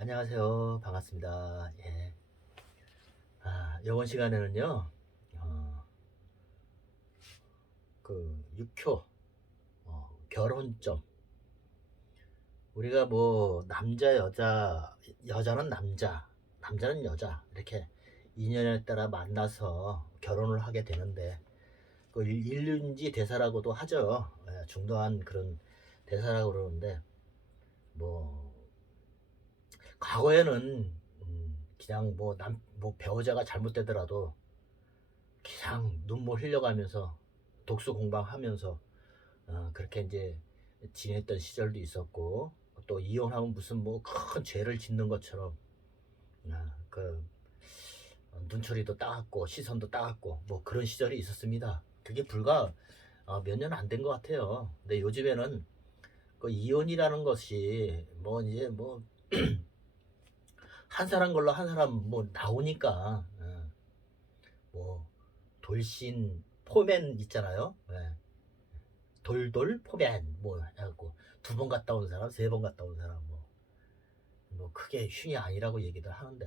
안녕하세요. 반갑습니다. 예. 아, 이번 시간에는요, 어, 그 6효, 어, 결혼점. 우리가 뭐, 남자, 여자, 여자는 남자, 남자는 여자, 이렇게 인연에 따라 만나서 결혼을 하게 되는데, 그 일- 일륜지 대사라고도 하죠. 예, 중도한 그런 대사라고 그러는데, 뭐, 과거에는 음, 그냥 뭐 남 뭐 배우자가 잘못되더라도 그냥 눈물 흘려가면서 독수 공방하면서 어, 그렇게 이제 지냈던 시절도 있었고 또 이혼하면 무슨 뭐 큰 죄를 짓는 것처럼 아, 그 어, 눈초리도 따갑고 시선도 따갑고 뭐 그런 시절이 있었습니다. 그게 불과 어, 몇년 안 된 것 같아요. 근데 요즘에는 그 이혼이라는 것이 뭐 이제 뭐 한 사람 걸로 한 사람 뭐 나오니까 어, 뭐 돌신 포맨 있잖아요. 예. 돌돌 포맨 뭐 해갖고 두 번 갔다 온 사람, 세 번 갔다 온 사람 뭐, 뭐 크게 흉이 아니라고 얘기들 하는데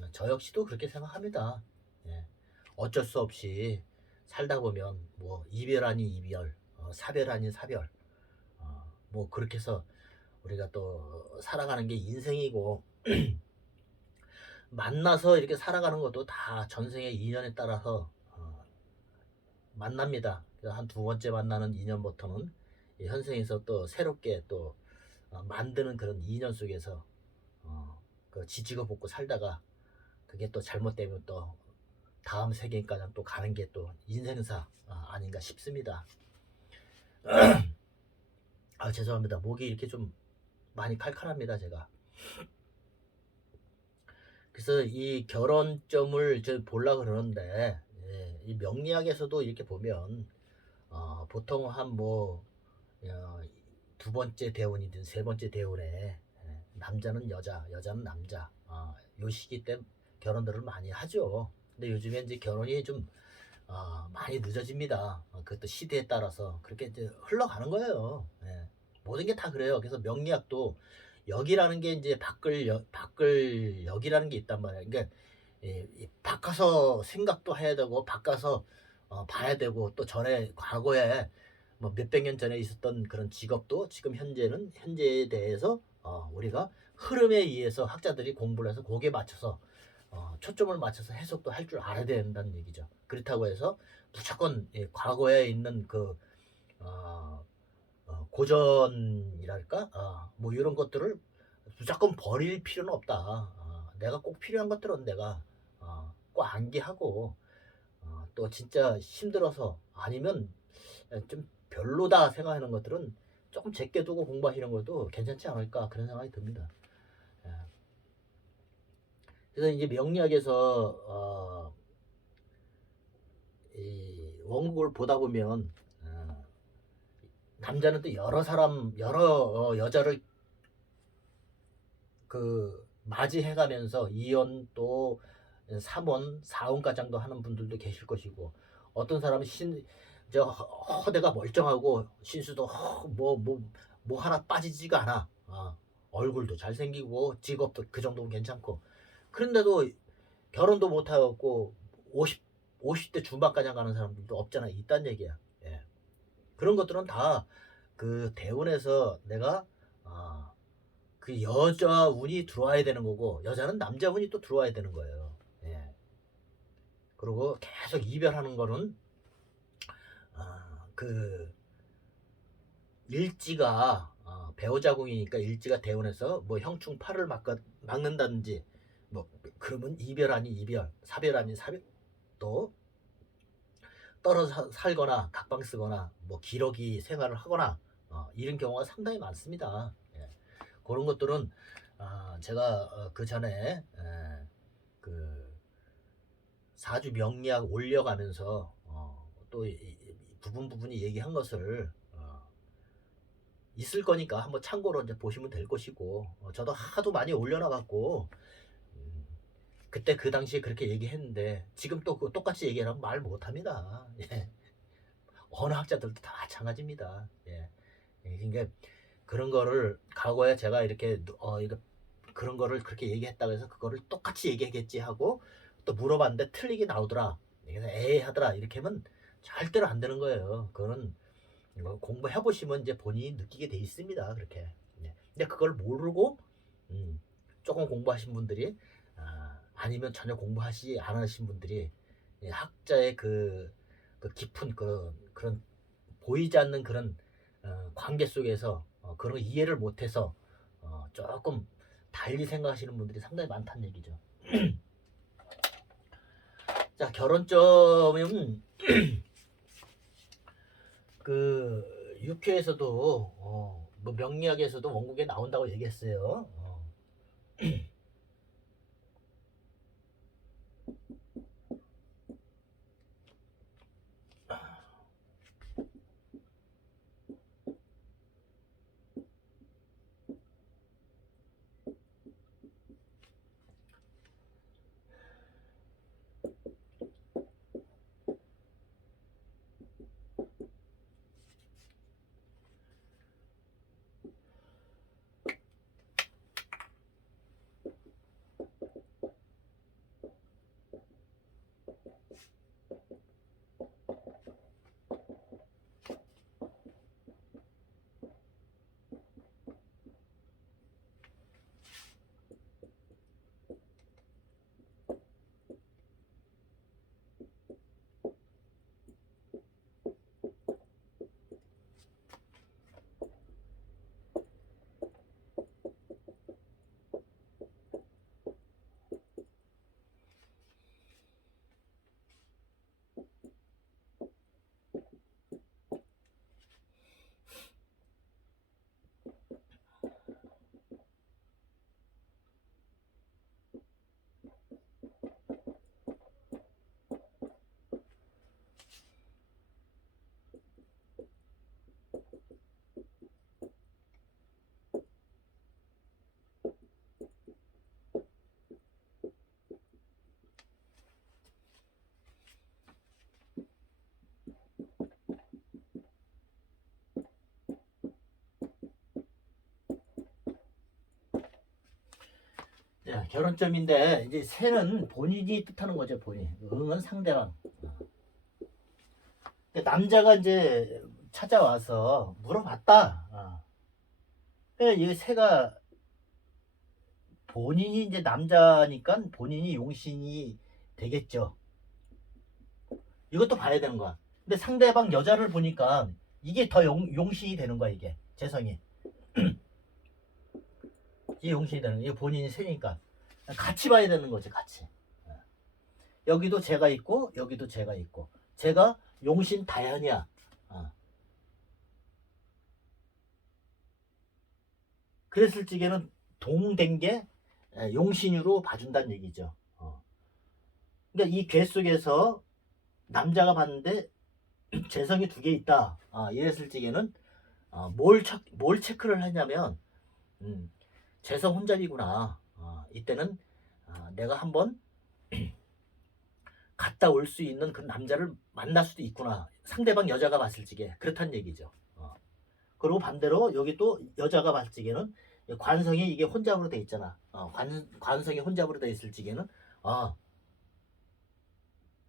어, 저 역시도 그렇게 생각합니다. 예. 어쩔 수 없이 살다 보면 뭐 이별 아닌 이별, 어, 사별 아닌 사별, 어, 뭐 그렇게 해서 우리가 또 살아가는 게 인생이고 만나서 이렇게 살아가는 것도 다 전생의 인연에 따라서 어, 만납니다. 한 두 번째 만나는 인연부터는 이 현생에서 또 새롭게 또 어, 만드는 그런 인연 속에서 어, 그 지지고 볶고 살다가 그게 또 잘못되면 또 다음 세계까지 또 가는 게 또 인생사 어, 아닌가 싶습니다. 아 죄송합니다. 목이 이렇게 좀 많이 칼칼합니다 제가. 그래서 이 결혼점을 저 보려 그러는데 예, 이 명리학에서도 이렇게 보면 어, 보통 한뭐두 번째 대운이든 세 번째 대운에 예, 남자는 여자, 여자는 남자 어, 요 시기 때 결혼들을 많이 하죠. 근데 요즘에 이제 결혼이 좀 어, 많이 늦어집니다. 어, 그것도 시대에 따라서 그렇게 이제 흘러가는 거예요. 예. 모든 게 다 그래요. 그래서 명리학도 역이라는 게 이제 바꿀 역, 바꿀 역이라는 게 있단 말이야. 그러니까 이, 이 바꿔서 생각도 해야 되고 바꿔서 어, 봐야 되고 또 전에 과거에 뭐 몇백 년 전에 있었던 그런 직업도 지금 현재는 현재에 대해서 어, 우리가 흐름에 의해서 학자들이 공부를 해서 거기에 맞춰서 어, 초점을 맞춰서 해석도 할 줄 알아야 된다는 얘기죠. 그렇다고 해서 무조건 이 과거에 있는 그 어, 어, 고전이랄까 어, 뭐 이런 것들을 무조건 버릴 필요는 없다. 어, 내가 꼭 필요한 것들은 내가 어, 꼭 암기하고 어, 또 진짜 힘들어서 아니면 좀 별로다 생각하는 것들은 조금 제껴 두고 공부하시는 것도 괜찮지 않을까 그런 생각이 듭니다. 예. 그래서 이제 명리학에서 어, 이 원국을 보다 보면 어, 남자는 또 여러 사람 여러 어, 여자를 그 맞이해가면서 이혼 또 3원, 4원 가장도 하는 분들도 계실 것이고 어떤 사람은 신, 저 허- 허대가 멀쩡하고 신수도 뭐뭐 뭐 하나 빠지지가 않아. 어, 얼굴도 잘생기고 직업도 그 정도면 괜찮고 그런데도 결혼도 못 하고 50 50대 중반까지 가는 사람들도 없잖아. 있단 얘기야. 예. 그런 것들은 다 그 대운에서 내가 아, 그 여자 운이 들어와야 되는 거고 여자는 남자 운이 또 들어와야 되는 거예요. 예. 그리고 계속 이별하는 거는 아, 그 일지가 어, 배우자궁이니까 일지가 대운에서 뭐 형충 팔을 막, 막는다든지 뭐 그러면 이별 아닌 이별, 사별 아닌 사별 또 떨어져 살거나 각방 쓰거나 뭐 기러기 생활을 하거나 어, 이런 경우가 상당히 많습니다. 예. 그런 것들은 아, 제가 어, 그 전에 에, 그 사주 명리학 올려가면서 어, 또 이- 이 부분 부분이 얘기한 것을 어, 있을 거니까 한번 참고로 이제 보시면 될 것이고 어, 저도 하도 많이 올려놔갖고 음, 그때 그 당시에 그렇게 얘기했는데 지금 또그 똑같이 얘기하면 말 못합니다. 예. 어느 학자들도 다 마찬가지입니다. 예. 예, 그러니까 그런 거를 과거에 제가 이렇게 어 이거 그런 거를 그렇게 얘기했다고 해서 그거를 똑같이 얘기하겠지 하고 또 물어봤는데 틀리게 나오더라. 그래서 에이 하더라 이렇게 하면 절대로 안 되는 거예요. 그거는 뭐 공부해 보시면 이제 본인이 느끼게 돼 있습니다. 그렇게. 네. 근데 그걸 모르고 음, 조금 공부하신 분들이 아, 아니면 전혀 공부하시 안 하신 분들이 예, 학자의 그, 그 깊은 그런 그런 보이지 않는 그런 어, 관계 속에서 어, 그런 거 이해를 못해서 어, 조금 달리 생각하시는 분들이 상당히 많다는 얘기죠. 자 결혼점은 그 육회에서도 어, 뭐 명리학에서도 원국에 나온다고 얘기했어요. 어. 자, 결혼점인데 이제 새는 본인이 뜻하는 거죠, 본인. 응은 상대방. 남자가 이제 찾아와서 물어봤다. 어. 이 새가 본인이 이제 남자니까 본인이 용신이 되겠죠. 이것도 봐야 되는 거야. 근데 상대방 여자를 보니까 이게 더 용, 용신이 되는 거야, 이게. 재성이. 이게 용신이 되는 거야. 본인이 새니까. 같이 봐야 되는 거지, 같이. 어. 여기도 제가 있고, 여기도 제가 있고. 제가 용신 다현이야. 어. 그랬을 적에는 동된 게 에, 용신으로 봐준다는 얘기죠. 어. 그러니까 이 괴 속에서 남자가 봤는데 재성이 두 개 있다. 아, 이랬을 적에는 어, 뭘, 척, 뭘 체크를 하냐면 음, 재성 혼잡이구나. 어, 이때는 어, 내가 한번 갔다 올 수 있는 그 남자를 만날 수도 있구나. 상대방 여자가 봤을 적에 그렇다는 얘기죠. 어. 그리고 반대로 여기 또 여자가 봤을 적에는 관성이 이게 혼잡으로 돼 있잖아. 어, 관, 관성이 혼잡으로 돼 있을 적에는 어,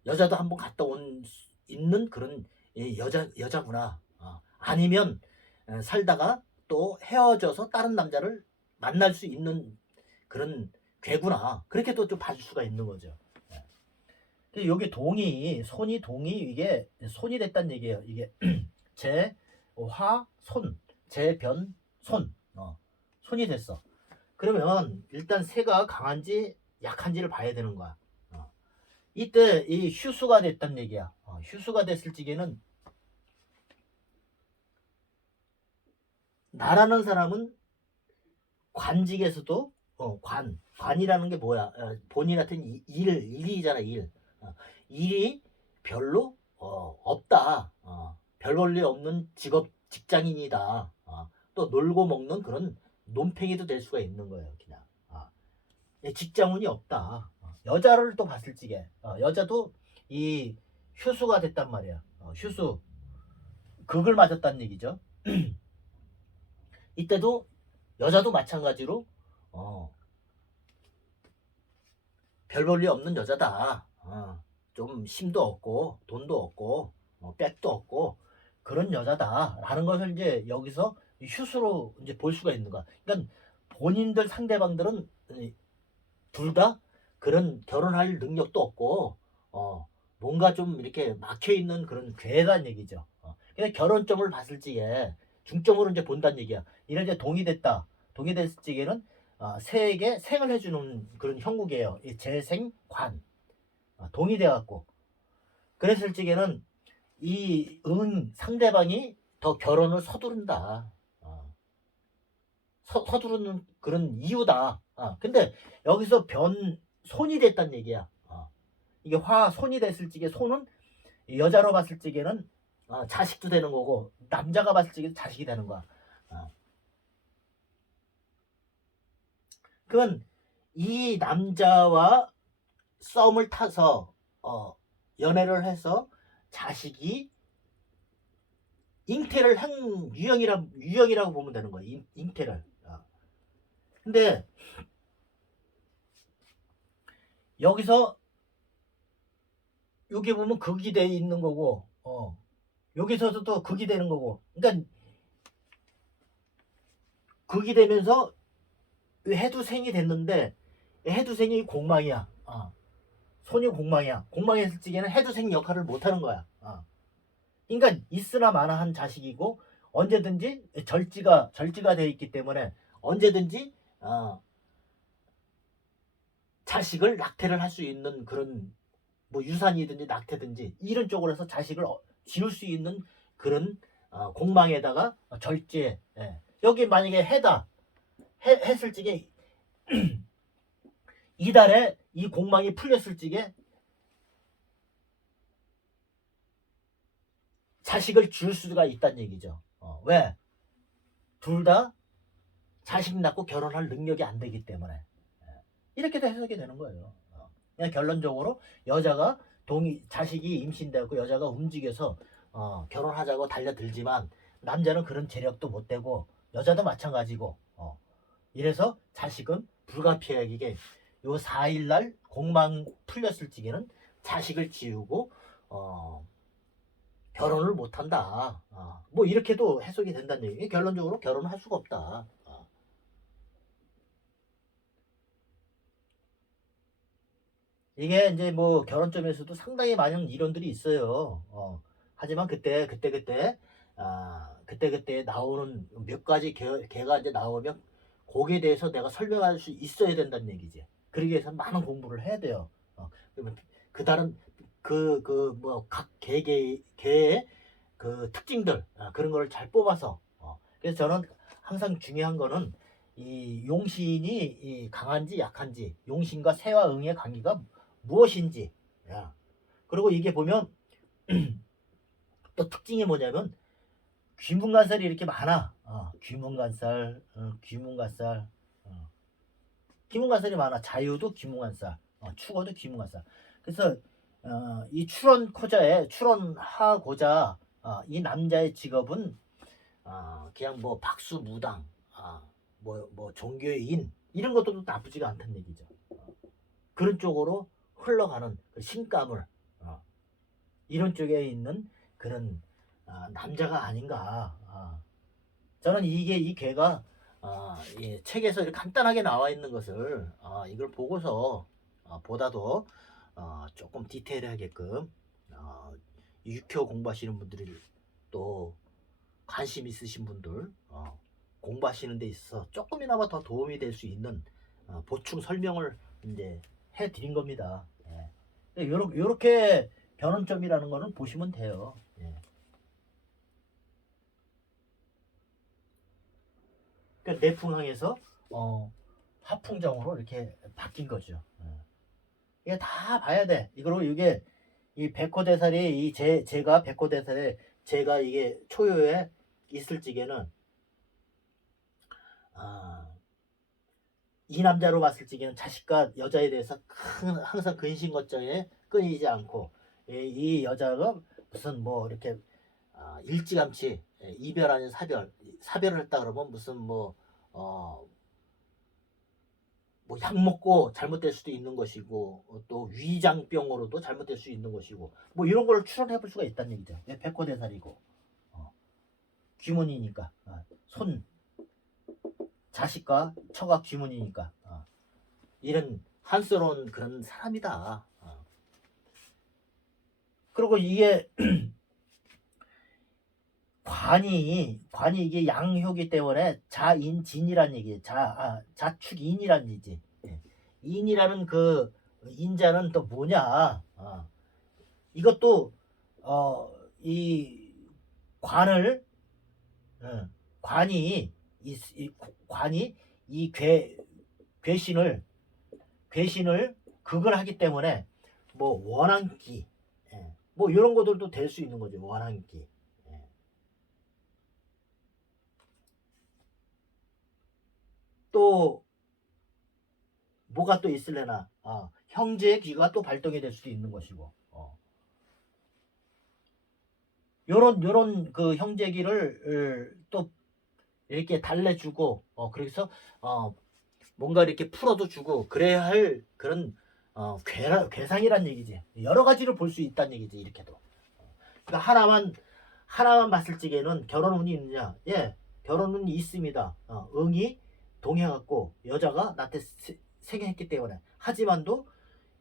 여자도 한번 갔다 온수 있는 그런 이 여자 여자구나. 어, 아니면 어, 살다가 또 헤어져서 다른 남자를 만날 수 있는 그런 괴구나. 그렇게 또 좀 봐줄 수가 있는 거죠. 예. 여기 동이 손이 동이 이게 손이 됐다는 얘기예요. 이게 제 화 손, 제 변 손, 어, 손이 됐어. 그러면 일단 새가 강한지 약한지를 봐야 되는 거야. 어. 이때 이 휴수가 됐다는 얘기야. 어, 휴수가 됐을 적에는 나라는 사람은 관직에서도 어, 관 관이라는 게 뭐야? 어, 본인한테는 이- 일 일이잖아 일. 어, 일이 별로 어, 없다. 어, 별 볼일 없는 직업 직장인이다. 어, 또 놀고 먹는 그런 논팽이도 될 수가 있는 거예요. 그냥 아, 예, 직장운이 없다. 어, 여자를 또 봤을 적에 어, 여자도 이 휴수가 됐단 말이야. 어, 휴수 극을 맞았다는 얘기죠. 이때도 여자도 마찬가지로 어, 별 볼 일 없는 여자다. 어, 좀 힘도 없고 돈도 없고 어, 백도 없고 그런 여자다라는 것을 이제 여기서 슛으로 이제 볼 수가 있는 거야. 그러니까 본인들 상대방들은 둘 다 그런 결혼할 능력도 없고 어, 뭔가 좀 이렇게 막혀 있는 그런 괴란 얘기죠. 어, 근데 결혼점을 봤을 적에 중점으로 이제 본다는 얘기야. 이런 이제 동의됐다. 동의됐을 적에는 어, 새에게 생을 해주는 그런 형국이에요. 이 재생관. 어, 동의돼 갖고. 그랬을 적에는 이 은 상대방이 더 결혼을 서두른다. 어. 서, 서두르는 그런 이유다. 어. 근데 여기서 변, 손이 됐단 얘기야. 어. 이게 화, 손이 됐을 적에 손은 여자로 봤을 적에는 어, 자식도 되는 거고, 남자가 봤을 적에 자식이 되는 거야. 어. 그건 이 남자와 썸을 타서 어, 연애를 해서 자식이 잉태를 한 유형이라 유형이라고 보면 되는 거야. 잉, 잉태를. 어. 근데 여기서 여기 보면 극이 돼 있는 거고, 어. 여기서도 또 극이 되는 거고. 그러니까 극이 되면서 해두생이 됐는데 해두생이 공망이야. 어. 손이 공망이야. 공망했을 적에는 해두생 역할을 못하는 거야. 어. 그러니까 있으나 마나 한 자식이고 언제든지 절지가 절지가 돼 있기 때문에 언제든지 어, 자식을 낙태를 할 수 있는 그런 뭐 유산이든지 낙태든지 이런 쪽으로 해서 자식을 어, 지울 수 있는 그런 어, 공망에다가 절제. 예. 여기 만약에 해다 해, 했을 적에 이달에 이 공망이 풀렸을 적에 자식을 줄 수가 있다는 얘기죠. 어, 왜? 둘 다 자식 낳고 결혼할 능력이 안 되기 때문에 예. 이렇게 해석이 되는 거예요. 어. 그냥 결론적으로 여자가 동의 자식이 임신되고 여자가 움직여서 어, 결혼하자고 달려들지만 남자는 그런 재력도 못 되고 여자도 마찬가지고 어. 이래서 자식은 불가피하게 요 4일날 공망 풀렸을 적에는 자식을 지우고 어, 결혼을 못한다. 어, 뭐 이렇게도 해석이 된다는 얘기. 결론적으로 결혼을 할 수가 없다. 어. 이게 이제 뭐 결혼점에서도 상당히 많은 이론들이 있어요. 어. 하지만 그때 그때 그때 아, 그때 그때 나오는 몇 가지 개, 개가 이제 나오면 거기에 대해서 내가 설명할 수 있어야 된다는 얘기지. 그러기 위해서 많은 공부를 해야 돼요. 어, 그러면 그 다른 그 그 뭐 각 개개 개의 그 특징들 아, 그런 거를 잘 뽑아서 어, 그래서 저는 항상 중요한 거는 이 용신이 이 강한지 약한지 용신과 새와 응의 관계가 무엇인지 야. 그리고 이게 보면 또 특징이 뭐냐면 귀문간살이 이렇게 많아 어, 귀문간살 어, 귀문간살 어. 귀문간살이 많아 자유도 귀문간살 어, 축어도 귀문간살 그래서 어, 이 출원 코자에 출원하 고자 어, 이 남자의 직업은 어, 그냥 뭐 박수 무당 아, 뭐, 뭐 종교인 이런 것도 나쁘지가 않다는 얘기죠. 어, 그런 쪽으로 흘러가는 그 신감을 어, 이런 쪽에 있는 그런 아, 남자가 아닌가. 아. 저는 이게 이 개가 아, 이 책에서 이렇게 간단하게 나와 있는 것을 아, 이걸 보고서 아, 보다도 어, 조금 디테일하게끔 어, 육효 공부하시는 분들이 또 관심 있으신 분들 어, 공부하시는 데 있어서 조금이나마 더 도움이 될 수 있는 어, 보충 설명을 이제 해 드린 겁니다. 예. 요렇게 변원점이라는 거는 보시면 돼요. 예. 그러니까 내풍항에서 어, 하풍정으로 이렇게 바뀐 거죠. 예. 이게 다 봐야 돼. 이거로 이게 이 백호대살이 이 제, 제가 백호대살에 제가 이게 초요에 있을 적에는 아, 이 남자로 봤을 적에는 자식과 여자에 대해서 큰, 항상 근심 걱정에 끊이지 않고 이, 이 여자가 무슨 뭐 이렇게 아, 일찌감치 예, 이별 아닌 사별 사별을 했다 그러면 무슨 뭐 어, 뭐뭐약 먹고 잘못될 수도 있는 것이고 어, 또 위장병으로도 잘못될 수 있는 것이고 뭐 이런 걸 추론해 볼 수가 있다는 얘기죠. 예, 백호 대살이고 어, 귀문이니까 어, 손 자식과 처가 귀문이니까 어, 이런 한스러운 그런 사람이다. 어. 그리고 이게 관이 관이 이게 양효기 때문에 자인진이란 얘기예요. 자 아, 자축인이란 얘기지. 예. 인이라는 그 인자는 또 뭐냐? 아, 이것도 어 이 관을 어, 관이 이, 이 관이 이 괴 괴신을 괴신을 극을 하기 때문에 뭐 원한기 예. 뭐 이런 것들도 될 수 있는 거죠. 원한기. 예. 또 뭐가 또 있을래나. 아, 형제의 귀가 또 발동이 될 수도 있는 것이고. 어. 요런 요런 그 형제기를 어, 또 이렇게 달래주고 어 그래서 어 뭔가 이렇게 풀어도 주고 그래야 할 그런 어 괴, 괴상이란 얘기지. 여러 가지를 볼 수 있다는 얘기지 이렇게도. 그러니까 하나만 하나만 봤을 적에는 결혼 운이 있느냐? 예 결혼 운이 있습니다. 어, 응이 동해갖고 여자가 나한테 세- 세경했기 때문에. 하지만도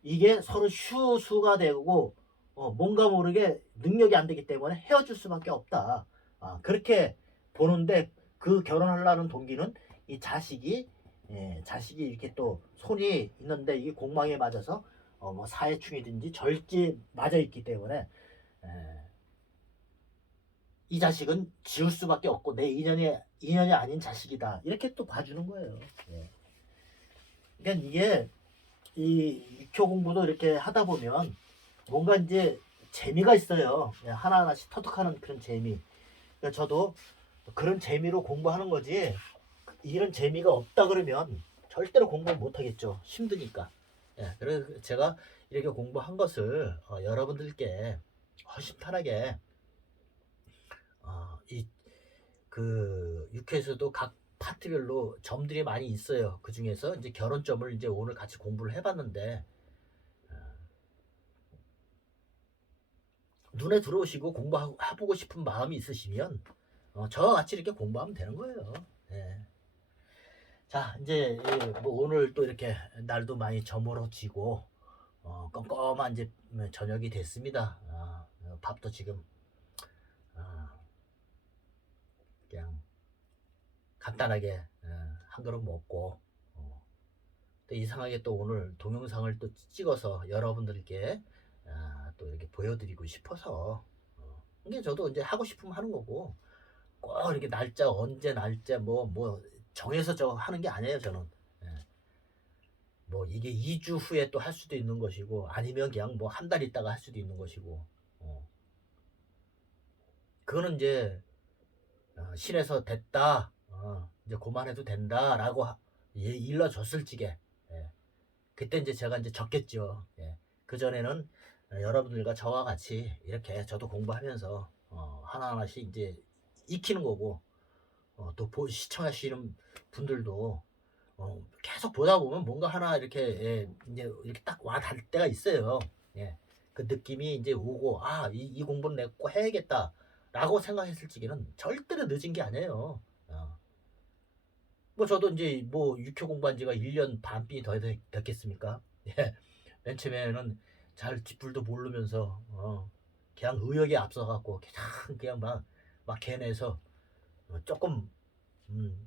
이게 서로 휴수가 되고 어, 뭔가 모르게 능력이 안 되기 때문에 헤어질 수밖에 없다. 아, 그렇게 보는데 그 결혼하려는 동기는 이 자식이 예, 자식이 이렇게 또 손이 있는데 이게 공망에 맞아서 어, 뭐 사회충이든지 절제 맞아 있기 때문에 예, 이 자식은 지울 수밖에 없고 내 인연이 인연이 아닌 자식이다 이렇게 또 봐주는 거예요. 예. 그러니까 이게 이 육효 공부도 이렇게 하다 보면 뭔가 이제 재미가 있어요. 예, 하나하나씩 터득하는 그런 재미. 그러니까 저도 그런 재미로 공부하는 거지 이런 재미가 없다 그러면 절대로 공부를 못 하겠죠. 힘드니까. 예, 그래서 제가 이렇게 공부한 것을 어, 여러분들께 허심탄하게 어, 이 그 육회에서도 각 파트별로 점들이 많이 있어요. 그 중에서 이제 결혼점을 이제 오늘 같이 공부를 해봤는데 어, 눈에 들어오시고 공부해보고 싶은 마음이 있으시면 어, 저와 같이 이렇게 공부하면 되는 거예요. 예. 자 이제 예, 뭐 오늘 또 이렇게 날도 많이 저물어지고 어, 껌껌한 이제 저녁이 됐습니다. 아, 어, 밥도 지금 아, 그냥 간단하게 어, 한 그릇 먹고 어, 또 이상하게 또 오늘 동영상을 또 찍어서 여러분들께 아, 또 이렇게 보여드리고 싶어서 어, 이게 저도 이제 하고 싶으면 하는 거고 꼭 이렇게 날짜 언제 날짜 뭐뭐 정해서 저 하는 게 아니에요 저는 예. 뭐 이게 2주 후에 또 할 수도 있는 것이고 아니면 그냥 뭐 한 달 있다가 할 수도 있는 것이고 어. 그거는 이제 어, 신에서 됐다 어, 이제 그만해도 된다라고 하- 예, 일러줬을 지게 예. 그때 이제 제가 이제 적겠죠 예. 그 전에는 어, 여러분들과 저와 같이 이렇게 저도 공부하면서 어, 하나하나씩 이제 익히는 거고 어, 또 보- 시청하시는 분들도 어, 계속 보다 보면 뭔가 하나 이렇게 예, 이제 이렇게 딱 와 닿을 때가 있어요. 예. 그 느낌이 이제 오고 아이 이 공부는 내가 꼭 해야겠다 라고 생각했을 적에는 절대로 늦은 게 아니에요. 어. 뭐 저도 이제 뭐 육효 공부한 지가 1년 반ปี더 됐- 됐겠습니까? 예. 맨 처음에는 잘 뒷불도 모르면서 어, 그냥 의욕에 앞서갖고 그냥 그냥 막 막 개내서 어, 조금 음,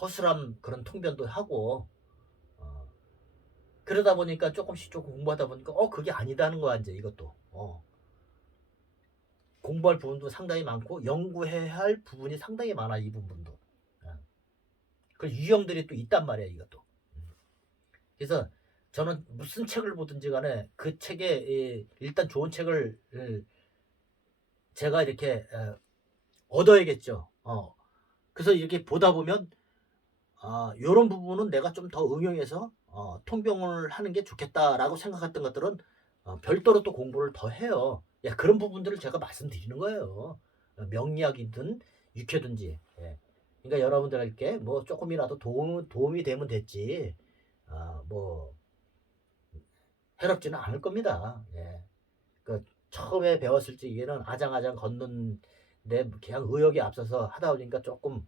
허술한 그런 통변도 하고 어, 그러다 보니까 조금씩 조금 공부하다 보니까 어 그게 아니다는 거야 이제 이것도 어. 공부할 부분도 상당히 많고 연구해야 할 부분이 상당히 많아 이 부분도 어. 그 유형들이 또 있단 말이야 이것도 음. 그래서 저는 무슨 책을 보든지 간에 그 책에 이, 일단 좋은 책을 을, 제가 이렇게 에, 얻어야겠죠 어. 그래서 이렇게 보다 보면 아, 요런 부분은 내가 좀 더 응용해서 어, 통병을 하는 게 좋겠다라고 생각했던 것들은 어, 별도로 또 공부를 더 해요. 야, 그런 부분들을 제가 말씀드리는 거예요. 어, 명리학이든 육회든지. 예. 그러니까 여러분들에게 뭐 조금이라도 도움, 도움이 되면 됐지. 아, 뭐 해롭지는 않을 겁니다. 예. 그 처음에 배웠을 적에는 아장아장 걷는 내 그냥 의욕에 앞서서 하다 보니까 조금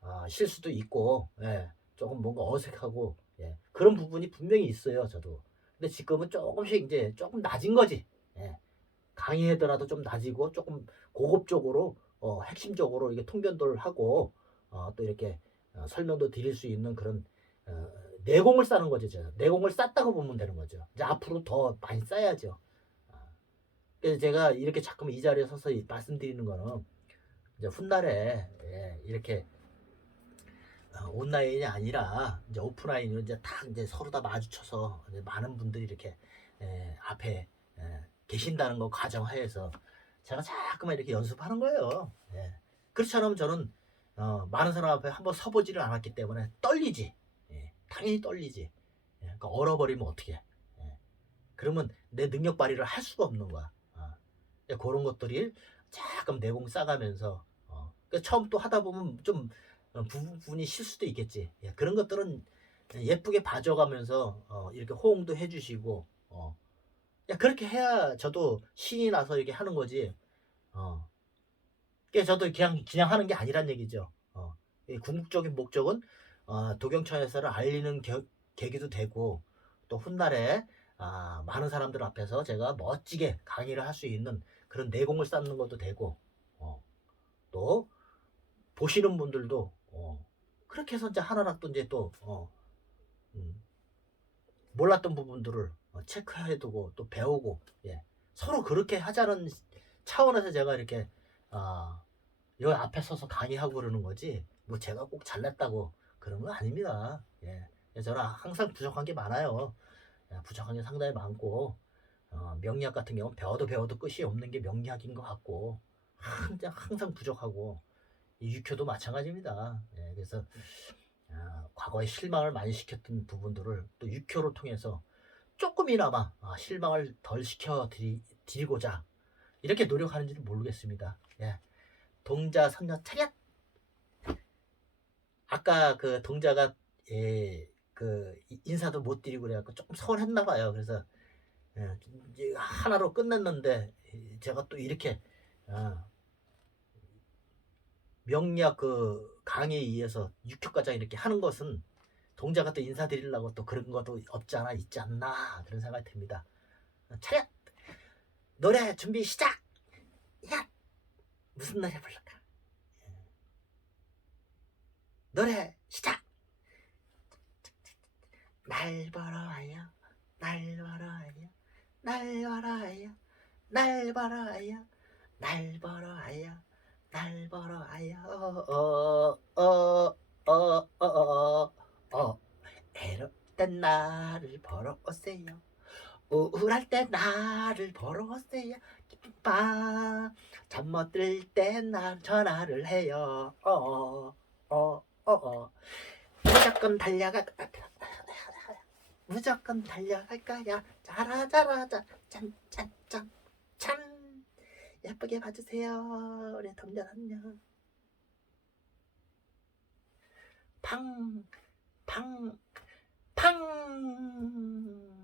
아, 실수도 있고 예. 조금 뭔가 어색하고 예. 그런 부분이 분명히 있어요. 저도. 근데 지금은 조금씩 이제 조금 낮은 거지. 예. 강의하더라도 좀 낮이고 조금 고급적으로 어, 핵심적으로 이게 통변도를 하고 어, 또 이렇게 어, 설명도 드릴 수 있는 그런 어, 내공을 쌓는 거죠. 저. 내공을 쌓다고 보면 되는 거죠. 이제 앞으로 더 많이 쌓야죠. 아, 그래서 제가 이렇게 자꾸 이 자리에 서서 이- 말씀드리는 거는 이제 훗날에 예, 이렇게 어, 온라인이 아니라 이제 오프라인으로 이제 딱 이제 서로 다 마주쳐서 많은 분들이 이렇게 예, 앞에 예, 계신다는 거 가정하에서 제가 자꾸만 이렇게 연습하는 거예요. 예. 그렇지 않으면 저는 어, 많은 사람 앞에 한번 서보지를 않았기 때문에 떨리지. 예, 당연히 떨리지. 예, 그러니까 얼어버리면 어떻게? 예. 그러면 내 능력 발휘를 할 수가 없는 거야. 아, 예, 그런 것들이 자꾸 내공 쌓아가면서 어, 그러니까 처음 또 하다 보면 좀 어, 부분이 실 수도 있겠지. 예, 그런 것들은 예쁘게 봐줘가면서 어, 이렇게 호응도 해주시고 어, 야, 그렇게 해야 저도 신이 나서 이렇게 하는 거지. 어. 그게 저도 그냥 그냥 하는 게 아니란 얘기죠. 어. 이 궁극적인 목적은 어, 도경천에서를 알리는 겨- 계기도 되고 또 훗날에 아, 많은 사람들 앞에서 제가 멋지게 강의를 할 수 있는 그런 내공을 쌓는 것도 되고 어. 또 보시는 분들도 어. 그렇게 해서 이제 하나씩 또 이제 또 어. 음. 몰랐던 부분들을 어, 체크해두고 또 배우고 예. 서로 그렇게 하자는 차원에서 제가 이렇게 아 여기 앞에 서서 강의하고 그러는 거지 뭐 제가 꼭 잘났다고 그런 건 아닙니다. 예. 저는 항상 부족한 게 많아요. 예, 부족한 게 상당히 많고 어, 명리학 같은 경우는 배워도 배워도 끝이 없는 게 명리학인 것 같고 항상 항상 부족하고 이 육효도 마찬가지입니다. 예, 그래서 아, 과거에 실망을 많이 시켰던 부분들을 또 육효를 통해서 조금이나마 아, 실망을 덜 시켜 드리, 드리고자 이렇게 노력하는지는 모르겠습니다. 예. 동자 선녀 차렷. 아까 그 동자가 예, 그 이- 인사도 못 드리고 그래갖고 조금 서운했나 봐요. 그래서 예, 하나로 끝냈는데 예, 제가 또 이렇게 아, 명리학 그 강의에 의해서 육효과장 이렇게 하는 것은 동자가 또 인사드리려고 또 그런 것도 없지 않아 있지 않나 그런 생각이 듭니다. 차렷 노래 준비 시작. 야 무슨 노래 부를까? 노래 시작. 날 보러 와요. 날 보러 와요. 날 보러 와요. 날 보러 와요. 날 보러 와요. 날 보러 와요. 어 어어어어어 어. 애롭던 나를 보러 오세요. 우울할 때 나를 보러 오세요. 밤, 잠못 들때나 전화를 해요. 어, 어, 어, 어. 무조건 달려가, 무조건 달려갈 거야. 자라, 자라, 자, 짠, 짠, 짠, 짠. 예쁘게 봐주세요. 우리 동자선녀. 팡, 팡, 팡.